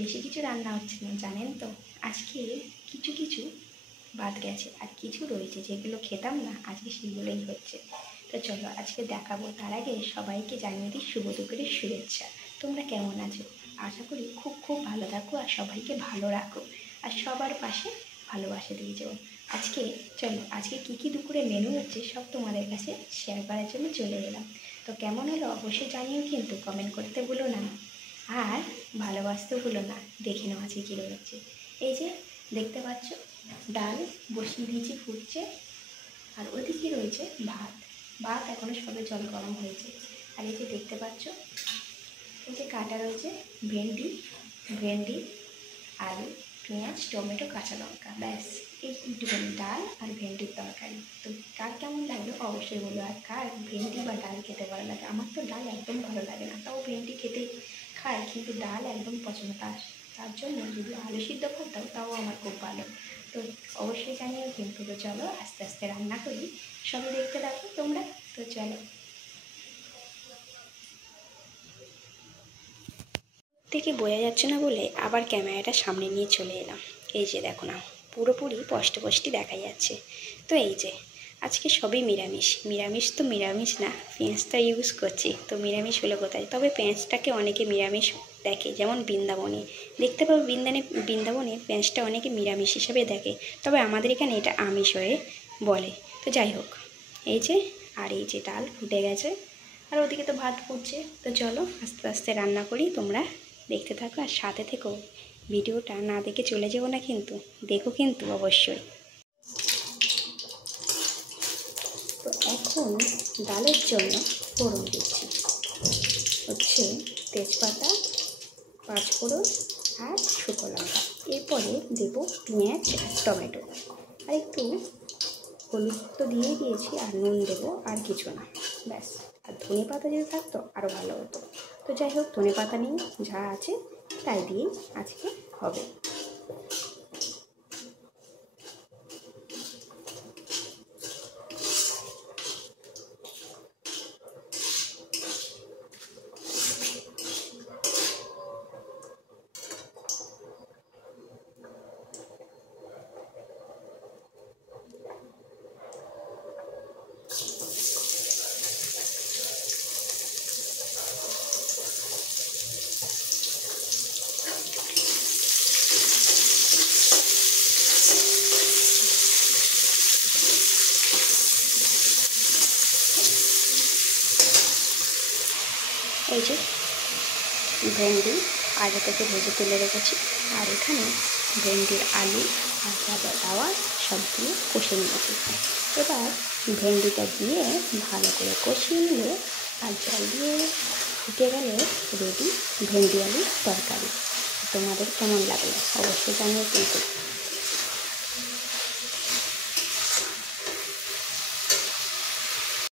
বেশি কিছু রান্না হচ্ছে না, জানেন তো। আজকে কিছু কিছু বাদ গেছে আর কিছু রয়েছে যেগুলো খেতাম না, আজকে সেগুলোই হচ্ছে। তো চলো আজকে দেখাবো। তার আগে সবাইকে জানিয়ে দিই শুভ দুপুরের শুভেচ্ছা। তোমরা কেমন আছো? আশা করি খুব খুব ভালো থাকো আর সবাইকে ভালো রাখো আর সবার পাশে ভালোবাসা দিয়ে যাও। আজকে চলো আজকে কী কী দুপুরে মেনু হচ্ছে সব তোমাদের কাছে শেয়ার করার জন্য চলে এলাম। তো কেমন হলো অবশ্যই জানিও, কিন্তু কমেন্ট করতে ভুলো না আর ভালোবাসতে ভুলো না। দেখে নাও আজকে কী রয়েছে। এই যে দেখতে পাচ্ছ ডাল বসিয়ে দিয়েছি, ফুটছে। আর ওদিকে রয়েছে ভাত। ভাত এখনও সবে জল গরম হয়েছে। আর এই যে দেখতে পাচ্ছ এই যে কাটা রয়েছে ভেন্ডি, আলু, পেঁয়াজ, টমেটো, কাঁচা লঙ্কা, ব্যাস এইটুকুনি ডাল আর ভেন্ডির তরকারি। তো কার কেমন লাগলো অবশ্যই বলো। আর কার ভেন্ডি বা ডাল খেতে ভালো লাগে? আমার তো ডাল একদম ভালো লাগে না, তাও ভেন্ডি খেতে খায়, কিন্তু ডাল একদম পছন্দ। তার জন্য যদি আলু সিদ্ধ করতাম তাও আমার খুব ভালো। তো অবশ্যই জানিও কিন্তু। তো চলো আস্তে আস্তে রান্না করি, সবই দেখতে থাকো তোমরা। তো চলো। থেকে বোঝা যাচ্ছে না বলে আবার ক্যামেরাটা সামনে নিয়ে চলে এলাম। এই যে দেখো না, পুরোপুরি স্পষ্ট দেখা যাচ্ছে। তো এই যে আজকে সবই নিরামিষ তো নিরামিষ না, পেঁয়াজটা ইউজ করছি। তো নিরামিষ হলো কোথায়, তবে পেঁয়াজটাকে অনেকে নিরামিষ দেখে, যেমন বৃন্দাবনে দেখতে পাবো। বৃন্দাবনে পেঁয়াজটা অনেকে নিরামিষ হিসাবে দেখে, তবে আমাদের এখানে এটা আমিষ হয়ে বলে। তো যাই হোক, এই যে আর এই যে ডাল ফুটে গেছে আর ওদিকে তো ভাত ফুটছে। তো চলো আস্তে আস্তে রান্না করি, তোমরা দেখতে থাকো আর সাথে থেকো। ভিডিওটা না দেখে চলে যাবো না কিন্তু, দেখো কিন্তু অবশ্যই। তো এখন ডালের জন্য ফোড়ন দিচ্ছি হচ্ছে তেজপাতা, পাঁচফোড়ন আর শুকনো লঙ্কা। এরপরে দেবো পেঁয়াজ আর টমেটো, আর একটু হলুদ তো দিয়েই দিয়েছি, আর নুন দেবো, আর কিছু না, ব্যাস। আর ধনে পাতা যদি থাকতো আরও ভালো হতো। তো যাই হোক, ধনে পাতা নিয়ে যা আছে তাই দিয়েই আজকে হবে। এই যে ভেন্ডি আগে থেকে ভেজে তুলে রেখেছি, আর এখানে ভেন্ডির আলু আর দাওয়া সবগুলো কষে নিয়েছি। এবার ভেন্ডিটা দিয়ে ভালো করে কষিয়ে নিলে আর জল দিয়ে ফুটে গেলে রেডি ভেন্ডি আলুর তরকারি। তোমাদের কেমন লাগলো অবশ্যই জানিও কিন্তু।